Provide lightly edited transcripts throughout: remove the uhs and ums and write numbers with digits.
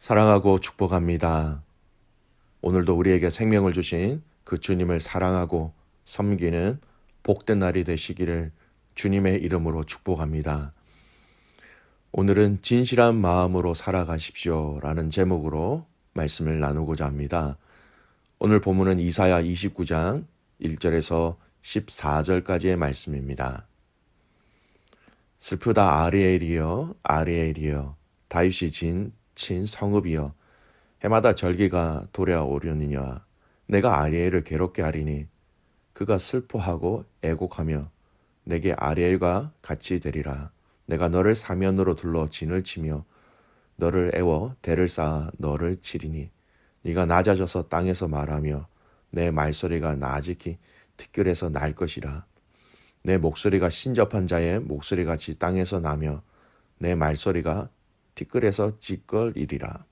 사랑하고 축복합니다. 오늘도 우리에게 생명을 주신 그 주님을 사랑하고 섬기는 복된 날이 되시기를 주님의 이름으로 축복합니다. 오늘은 진실한 마음으로 살아가십시오 라는 제목으로 말씀을 나누고자 합니다. 오늘 본문은 이사야 29장 1절에서 14절까지의 말씀입니다. 슬프다 아리엘이여 아리엘이여 다윗이 친 성읍이여 해마다 절기가 도래오려니와 내가 아리엘을 괴롭게 하리니 그가 슬퍼하고 애곡하며 내게 아리엘과 같이 되리라. 내가 너를 사면으로 둘러 진을 치며 너를 애워 대를 쌓아 너를 치리니 네가 낮아져서 땅에서 말하며 내 말소리가 나직히 티끌에서 날 것이라. 내 목소리가 신접한 자의 목소리같이 땅에서 나며 내 말소리가 티끌에서 찌끌이리라.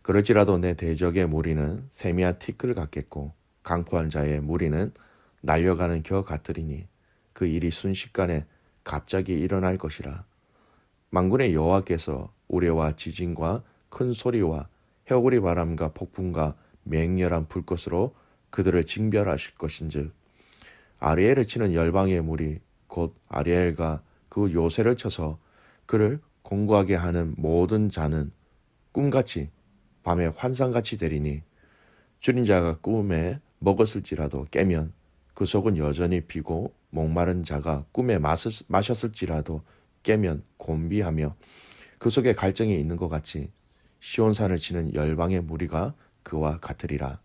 그럴지라도 내 대적의 무리는 세미한 티끌 같겠고 강포한 자의 무리는 날려가는 겨 같으리니 그 일이 순식간에 갑자기 일어날 것이라. 만군의 여호와께서 우레와 지진과 큰 소리와 해오리 바람과 폭풍과 맹렬한 불꽃으로 그들을 징벌하실 것인즉 아리엘을 치는 열방의 무리 곧 아리엘과 그 요새를 쳐서 그를 공고하게 하는 모든 자는 꿈같이 밤에 환상같이 되리니 줄인 자가 꿈에 먹었을지라도 깨면 그 속은 여전히 비고 목마른 자가 꿈에 마셨을지라도 깨면 곤비하며 그 속에 갈증이 있는 것 같이 시온산을 치는 열방의 무리가 그와 같으리라.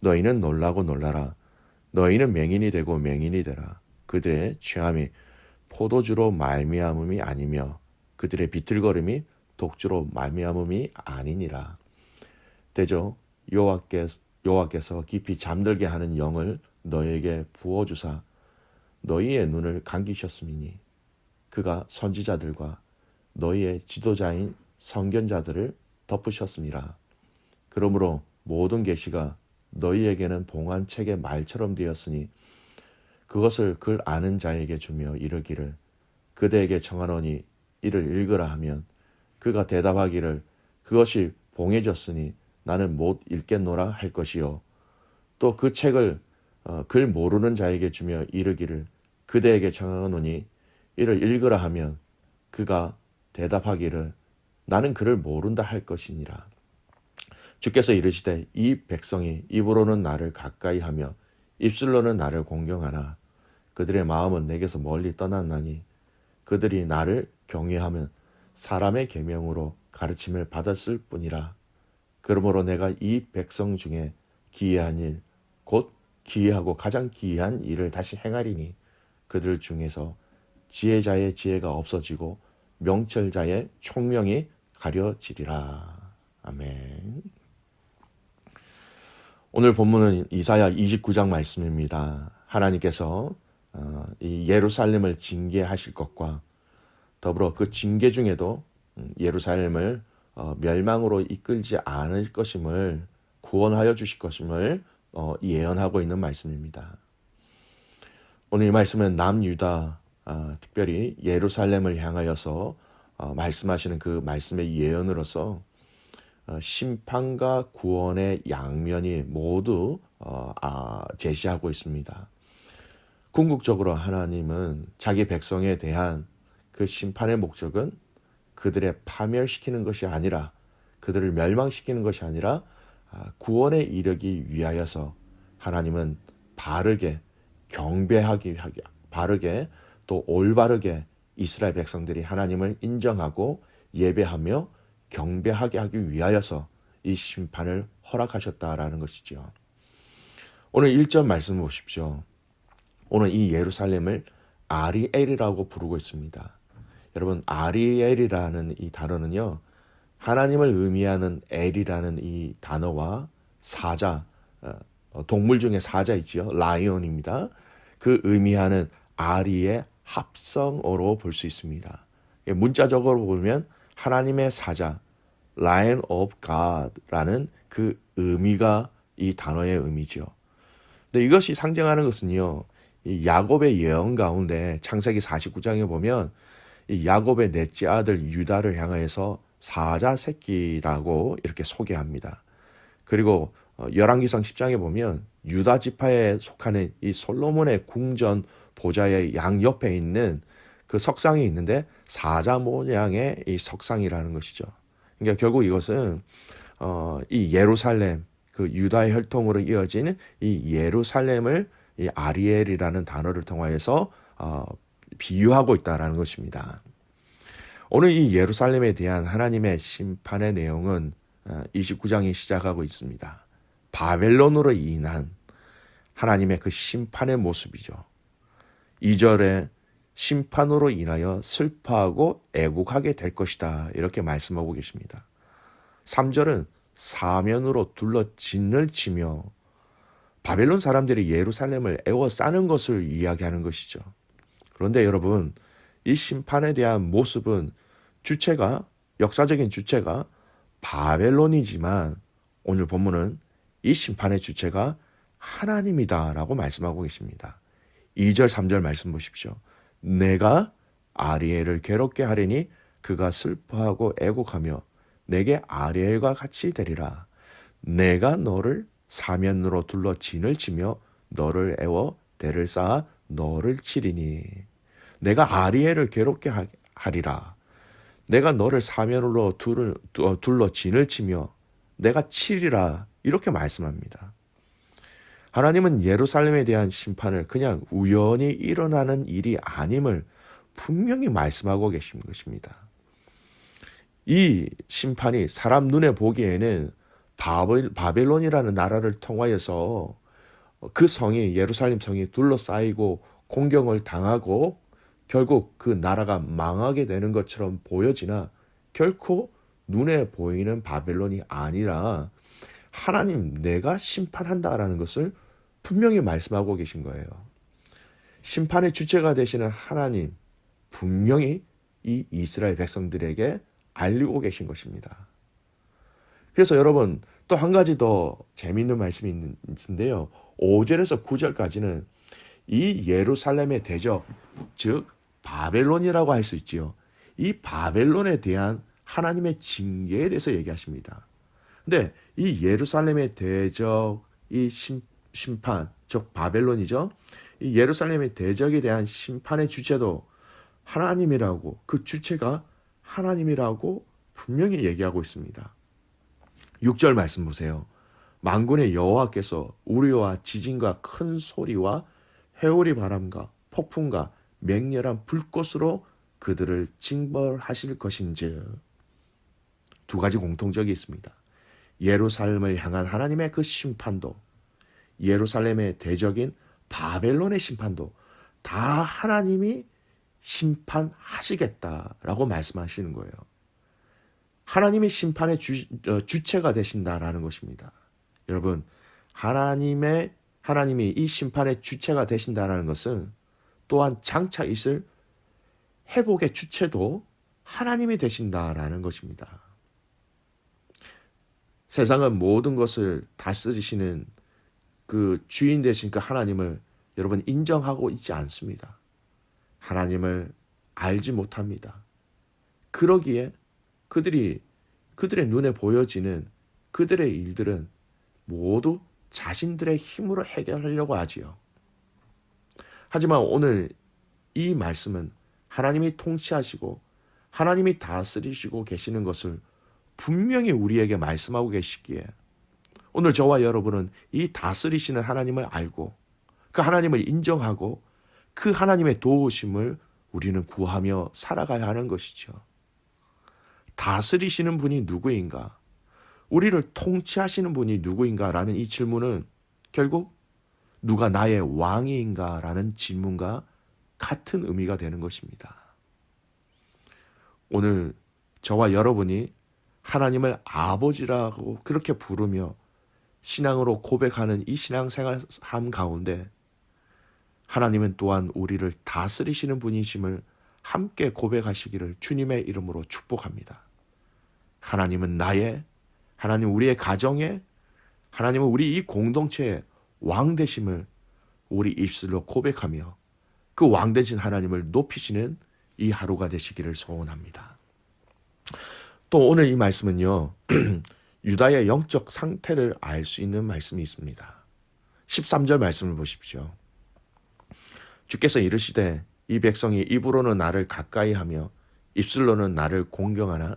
너희는 놀라고 놀라라. 너희는 맹인이 되고 맹인이 되라. 그들의 취함이 포도주로 말미암음이 아니며 그들의 비틀거림이 독주로 말미암음이 아니니라. 대저 여호와께서 깊이 잠들게 하는 영을 너희에게 부어주사 너희의 눈을 감기셨음이니 그가 선지자들과 너희의 지도자인 선견자들을 덮으셨음이라. 그러므로 모든 계시가 너희에게는 봉한 책의 말처럼 되었으니 그것을 글 아는 자에게 주며 이르기를 그대에게 청하노니 이를 읽으라 하면 그가 대답하기를 그것이 봉해졌으니 나는 못 읽겠노라 할 것이요. 또 그 책을 글 모르는 자에게 주며 이르기를 그대에게 청하노니 이를 읽으라 하면 그가 대답하기를 나는 그를 모른다 할 것이니라. 주께서 이르시되 이 백성이 입으로는 나를 가까이 하며 입술로는 나를 공경하나 그들의 마음은 내게서 멀리 떠났나니 그들이 나를 경외하면 사람의 계명으로 가르침을 받았을 뿐이라. 그러므로 내가 이 백성 중에 기이한 일, 곧 기이하고 가장 기이한 일을 다시 행하리니 그들 중에서 지혜자의 지혜가 없어지고 명철자의 총명이 가려지리라. 아멘. 오늘 본문은 이사야 29장 말씀입니다. 하나님께서 이 예루살렘을 징계하실 것과 더불어 그 징계 중에도 예루살렘을 멸망으로 이끌지 않을 것임을 구원하여 주실 것임을 예언하고 있는 말씀입니다. 오늘 이 말씀은 남유다 특별히 예루살렘을 향하여서 말씀하시는 그 말씀의 예언으로서 심판과 구원의 양면이 모두 제시하고 있습니다. 궁극적으로 하나님은 자기 백성에 대한 그 심판의 목적은 그들의 파멸시키는 것이 아니라 그들을 멸망시키는 것이 아니라 구원에 이르기 위하여서 하나님은 바르게 바르게 또 올바르게 이스라엘 백성들이 하나님을 인정하고 예배하며 경배하게 하기 위하여서 이 심판을 허락하셨다라는 것이죠. 오늘 1절 말씀 보십시오. 오늘 이 예루살렘을 아리엘이라고 부르고 있습니다. 여러분 아리엘이라는 이 단어는요. 하나님을 의미하는 엘이라는 이 단어와 사자, 동물 중에 사자 있지요. 라이온입니다. 그 의미하는 아리의 합성어로 볼 수 있습니다. 문자적으로 보면 하나님의 사자, Lion of God라는 그 의미가 이 단어의 의미죠. 근데 이것이 상징하는 것은요. 이 야곱의 예언 가운데 창세기 49장에 보면 이 야곱의 넷째 아들 유다를 향하여서 사자 새끼라고 이렇게 소개합니다. 그리고 열왕기상 10장에 보면 유다 지파에 속하는 이 솔로몬의 궁전 보좌의 양옆에 있는 그 석상이 있는데 사자 모양의 이 석상이라는 것이죠. 그러니까 결국 이것은 이 예루살렘, 그 유다의 혈통으로 이어진 이 예루살렘을 이 아리엘이라는 단어를 통하여서 비유하고 있다라는 것입니다. 오늘 이 예루살렘에 대한 하나님의 심판의 내용은 29장이 시작하고 있습니다. 바벨론으로 인한 하나님의 그 심판의 모습이죠. 2절에 심판으로 인하여 슬퍼하고 애곡하게 될 것이다, 이렇게 말씀하고 계십니다. 3절은 사면으로 둘러 진을 치며 바벨론 사람들이 예루살렘을 에워싸는 것을 이야기하는 것이죠. 그런데 여러분, 이 심판에 대한 모습은 역사적인 주체가 바벨론이지만 오늘 본문은 이 심판의 주체가 하나님이다라고 말씀하고 계십니다. 2절, 3절 말씀 보십시오. 내가 아리엘을 괴롭게 하리니 그가 슬퍼하고 애곡하며 내게 아리엘과 같이 되리라. 내가 너를 사면으로 둘러 진을 치며 너를 애워 대를 쌓아 너를 치리니. 내가 아리엘을 괴롭게 하리라. 내가 너를 사면으로 둘러 진을 치며 내가 치리라. 이렇게 말씀합니다. 하나님은 예루살렘에 대한 심판을 그냥 우연히 일어나는 일이 아님을 분명히 말씀하고 계신 것입니다. 이 심판이 사람 눈에 보기에는 바벨론이라는 나라를 통하여서 그 성이, 예루살렘 성이 둘러싸이고 공경을 당하고 결국 그 나라가 망하게 되는 것처럼 보여지나 결코 눈에 보이는 바벨론이 아니라 하나님, 내가 심판한다라는 것을 분명히 말씀하고 계신 거예요. 심판의 주체가 되시는 하나님, 분명히 이 이스라엘 백성들에게 알리고 계신 것입니다. 그래서 여러분, 또 한 가지 더 재미있는 말씀이 있는데요. 5절에서 9절까지는 이 예루살렘의 대적, 즉 바벨론이라고 할 수 있지요. 이 바벨론에 대한 하나님의 징계에 대해서 얘기하십니다. 근데 이 예루살렘의 대적, 이 심판, 즉 바벨론이죠. 이 예루살렘의 대적에 대한 심판의 주체도 하나님이라고, 그 주체가 하나님이라고 분명히 얘기하고 있습니다. 6절 말씀 보세요. 만군의 여호와께서 우리와 지진과 큰 소리와 회오리 바람과 폭풍과 맹렬한 불꽃으로 그들을 징벌하실 것인즉. 두 가지 공통적이 있습니다. 예루살렘을 향한 하나님의 그 심판도, 예루살렘의 대적인 바벨론의 심판도 다 하나님이 심판하시겠다라고 말씀하시는 거예요. 하나님이 심판의 주체가 되신다라는 것입니다. 여러분, 하나님이 이 심판의 주체가 되신다라는 것은 또한 장차 있을 회복의 주체도 하나님이 되신다라는 것입니다. 세상은 모든 것을 다스리시는 그 주인 되신 그 하나님을 여러분 인정하고 있지 않습니다. 하나님을 알지 못합니다. 그러기에 그들의 눈에 보여지는 그들의 일들은 모두 자신들의 힘으로 해결하려고 하지요. 하지만 오늘 이 말씀은 하나님이 통치하시고 하나님이 다스리시고 계시는 것을 분명히 우리에게 말씀하고 계시기에 오늘 저와 여러분은 이 다스리시는 하나님을 알고 그 하나님을 인정하고 그 하나님의 도우심을 우리는 구하며 살아가야 하는 것이죠. 다스리시는 분이 누구인가? 우리를 통치하시는 분이 누구인가? 라는 이 질문은 결국 누가 나의 왕이인가? 라는 질문과 같은 의미가 되는 것입니다. 오늘 저와 여러분이 하나님을 아버지라고 그렇게 부르며 신앙으로 고백하는 이 신앙생활 삶 가운데 하나님은 또한 우리를 다스리시는 분이심을 함께 고백하시기를 주님의 이름으로 축복합니다. 하나님은 하나님 우리의 가정에, 하나님은 우리 이 공동체의 왕 되심을 우리 입술로 고백하며 그 왕 되신 하나님을 높이시는 이 하루가 되시기를 소원합니다. 또 오늘 이 말씀은요, 유다의 영적 상태를 알 수 있는 말씀이 있습니다. 13절 말씀을 보십시오. 주께서 이르시되 이 백성이 입으로는 나를 가까이 하며 입술로는 나를 공경하나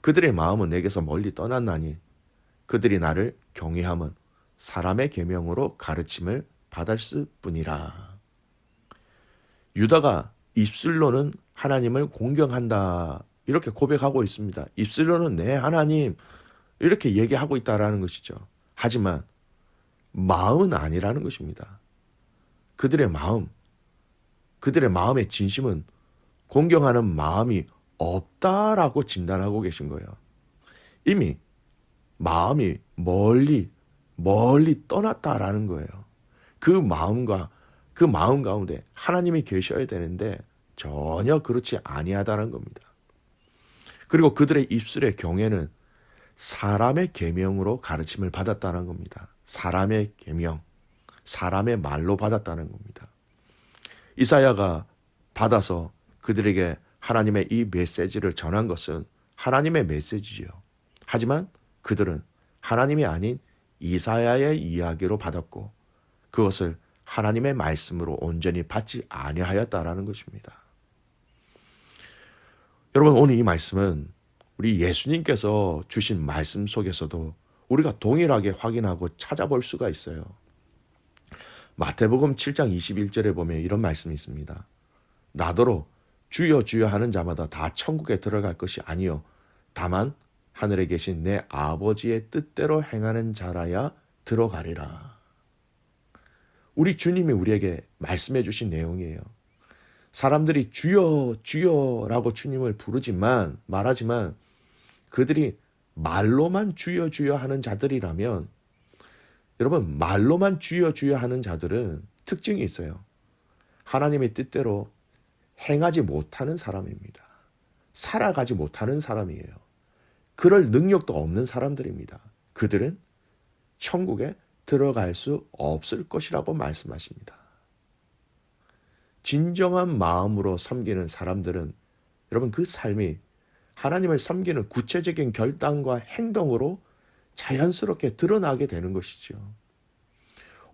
그들의 마음은 내게서 멀리 떠났나니 그들이 나를 경외함은 사람의 계명으로 가르침을 받았을 뿐이라. 유다가 입술로는 하나님을 공경한다 이렇게 고백하고 있습니다. 입술로는 네 하나님 이렇게 얘기하고 있다라는 것이죠. 하지만 마음은 아니라는 것입니다. 그들의 마음의 진심은 공경하는 마음이 없다라고 진단하고 계신 거예요. 이미 마음이 멀리 떠났다라는 거예요. 그 마음 가운데 하나님이 계셔야 되는데 전혀 그렇지 아니하다는 겁니다. 그리고 그들의 입술의 경외는 사람의 계명으로 가르침을 받았다는 겁니다. 사람의 계명, 사람의 말로 받았다는 겁니다. 이사야가 받아서 그들에게 하나님의 이 메시지를 전한 것은 하나님의 메시지요. 하지만 그들은 하나님이 아닌 이사야의 이야기로 받았고 그것을 하나님의 말씀으로 온전히 받지 아니하였다라는 것입니다. 여러분, 오늘 이 말씀은 우리 예수님께서 주신 말씀 속에서도 우리가 동일하게 확인하고 찾아볼 수가 있어요. 마태복음 7장 21절에 보면 이런 말씀이 있습니다. 나더러 주여 주여 하는 자마다 다 천국에 들어갈 것이 아니요 다만 하늘에 계신 내 아버지의 뜻대로 행하는 자라야 들어가리라. 우리 주님이 우리에게 말씀해 주신 내용이에요. 사람들이 주여 주여라고 주님을 말하지만 그들이 말로만 주여 주여 하는 자들이라면, 여러분, 말로만 주여 주여 하는 자들은 특징이 있어요. 하나님의 뜻대로 행하지 못하는 사람입니다. 살아가지 못하는 사람이에요. 그럴 능력도 없는 사람들입니다. 그들은 천국에 들어갈 수 없을 것이라고 말씀하십니다. 진정한 마음으로 섬기는 사람들은 여러분 그 삶이 하나님을 섬기는 구체적인 결단과 행동으로 자연스럽게 드러나게 되는 것이죠.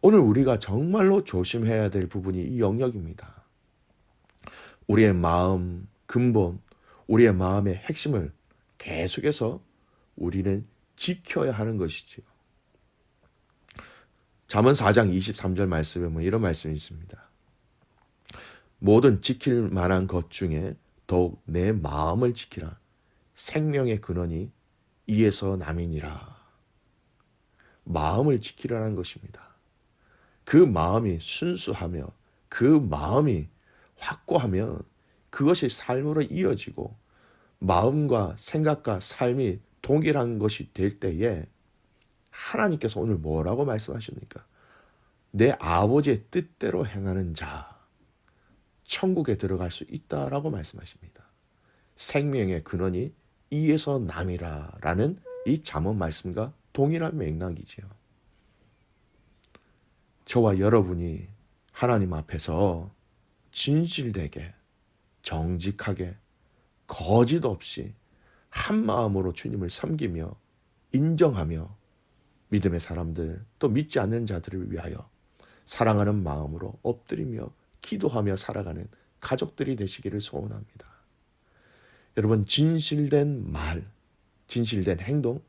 오늘 우리가 정말로 조심해야 될 부분이 이 영역입니다. 우리의 마음, 근본, 우리의 마음의 핵심을 계속해서 우리는 지켜야 하는 것이지요. 잠언 4장 23절 말씀에 보면 이런 말씀이 있습니다. 모든 지킬 만한 것 중에 더욱 내 마음을 지키라. 생명의 근원이 이에서 남이니라. 마음을 지키라는 것입니다. 그 마음이 순수하며 그 마음이 확고하면 그것이 삶으로 이어지고 마음과 생각과 삶이 동일한 것이 될 때에 하나님께서 오늘 뭐라고 말씀하십니까? 내 아버지의 뜻대로 행하는 자 천국에 들어갈 수 있다라고 말씀하십니다. 생명의 근원이 이에서 남이라 라는 이 잠언 말씀과 동일한 맥락이지요. 저와 여러분이 하나님 앞에서 진실되게 정직하게 거짓 없이 한 마음으로 주님을 섬기며 인정하며 믿음의 사람들 또 믿지 않는 자들을 위하여 사랑하는 마음으로 엎드리며 기도하며 살아가는 가족들이 되시기를 소원합니다. 여러분, 진실된 말, 진실된 행동,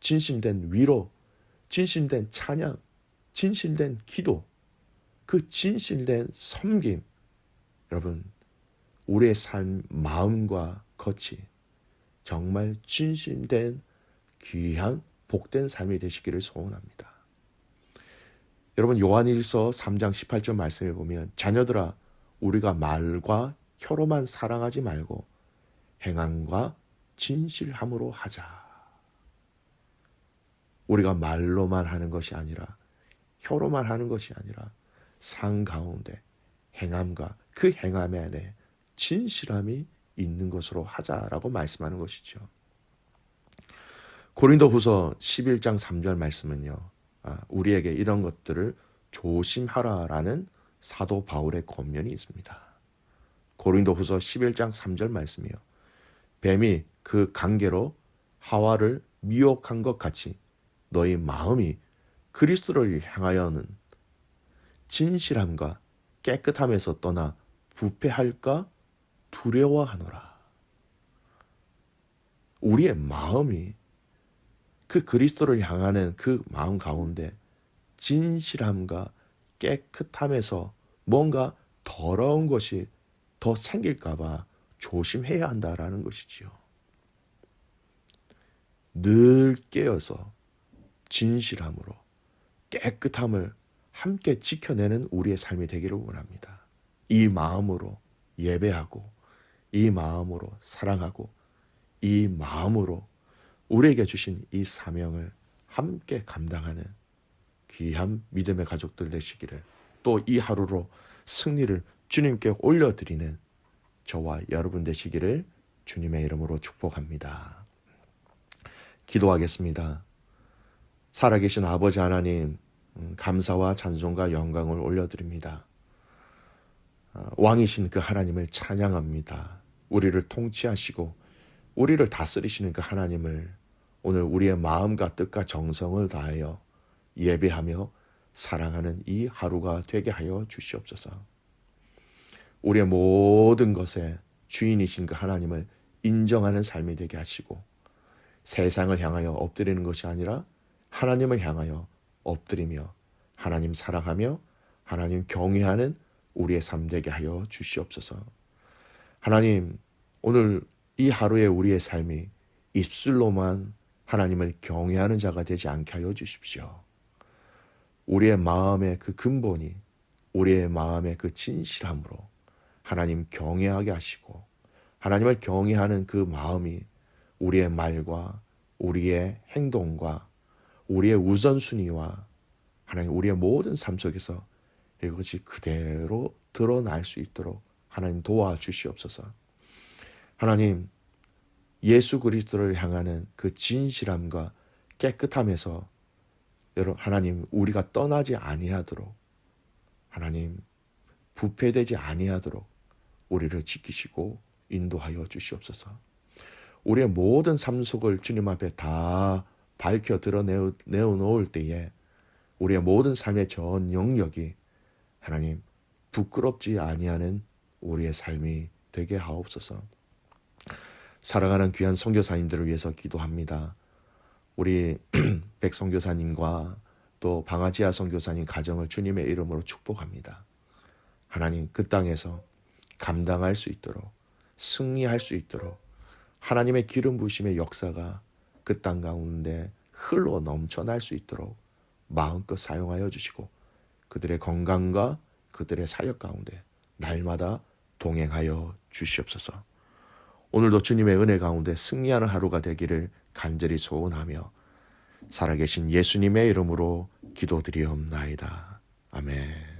진실된 위로, 진실된 찬양, 진실된 기도, 그 진실된 섬김, 여러분, 우리의 삶, 마음과 겉이 정말 진실된 귀한 복된 삶이 되시기를 소원합니다. 여러분, 요한일서 3장 18절 말씀에 보면 자녀들아 우리가 말과 혀로만 사랑하지 말고 행함과 진실함으로 하자. 우리가 말로만 하는 것이 아니라 혀로만 하는 것이 아니라 삶 가운데 행함과 그 행함에 안에 진실함이 있는 것으로 하자라고 말씀하는 것이죠. 고린도후서 11장 3절 말씀은요. 우리에게 이런 것들을 조심하라라는 사도 바울의 권면이 있습니다. 고린도후서 11장 3절 말씀이요. 뱀이 그 관계로 하와를 미혹한 것 같이 너희 마음이 그리스도를 향하여는 진실함과 깨끗함에서 떠나 부패할까 두려워하노라. 우리의 마음이 그 그리스도를 향하는 그 마음 가운데 진실함과 깨끗함에서 뭔가 더러운 것이 더 생길까봐 조심해야 한다라는 것이지요. 늘 깨어서 진실함으로 깨끗함을 함께 지켜내는 우리의 삶이 되기를 원합니다. 이 마음으로 예배하고, 이 마음으로 사랑하고, 이 마음으로 우리에게 주신 이 사명을 함께 감당하는 귀한 믿음의 가족들 되시기를, 또 이 하루로 승리를 주님께 올려드리는 저와 여러분 되시기를 주님의 이름으로 축복합니다. 기도하겠습니다. 살아계신 아버지 하나님, 감사와 찬송과 영광을 올려드립니다. 왕이신 그 하나님을 찬양합니다. 우리를 통치하시고 우리를 다스리시는 그 하나님을 오늘 우리의 마음과 뜻과 정성을 다하여 예배하며 사랑하는 이 하루가 되게 하여 주시옵소서. 우리의 모든 것의 주인이신 그 하나님을 인정하는 삶이 되게 하시고, 세상을 향하여 엎드리는 것이 아니라 하나님을 향하여 엎드리며 하나님 사랑하며 하나님 경외하는 우리의 삶 되게 하여 주시옵소서. 하나님, 오늘 이 하루의 우리의 삶이 입술로만 하나님을 경외하는 자가 되지 않게 하여 주십시오. 우리의 마음의 그 근본이, 우리의 마음의 그 진실함으로 하나님 경외하게 하시고, 하나님을 경외하는 그 마음이 우리의 말과 우리의 행동과 우리의 우선순위와 하나님 우리의 모든 삶 속에서 이것이 그대로 드러날 수 있도록 하나님 도와주시옵소서. 하나님, 예수 그리스도를 향하는 그 진실함과 깨끗함에서 여러분, 하나님 우리가 떠나지 아니하도록, 하나님 부패되지 아니하도록 우리를 지키시고 인도하여 주시옵소서. 우리의 모든 삶 속을 주님 앞에 다 밝혀 내어놓을 때에 우리의 모든 삶의 전 영역이 하나님 부끄럽지 아니하는 우리의 삶이 되게 하옵소서. 살아가는 귀한 선교사님들을 위해서 기도합니다. 우리 백 선교사님과 또 방아지아 선교사님 가정을 주님의 이름으로 축복합니다. 하나님 그 땅에서 감당할 수 있도록, 승리할 수 있도록 하나님의 기름 부으심의 역사가 그 땅 가운데 흘러 넘쳐날 수 있도록 마음껏 사용하여 주시고, 그들의 건강과 그들의 사역 가운데 날마다 동행하여 주시옵소서. 오늘도 주님의 은혜 가운데 승리하는 하루가 되기를 간절히 소원하며 살아계신 예수님의 이름으로 기도드리옵나이다. 아멘.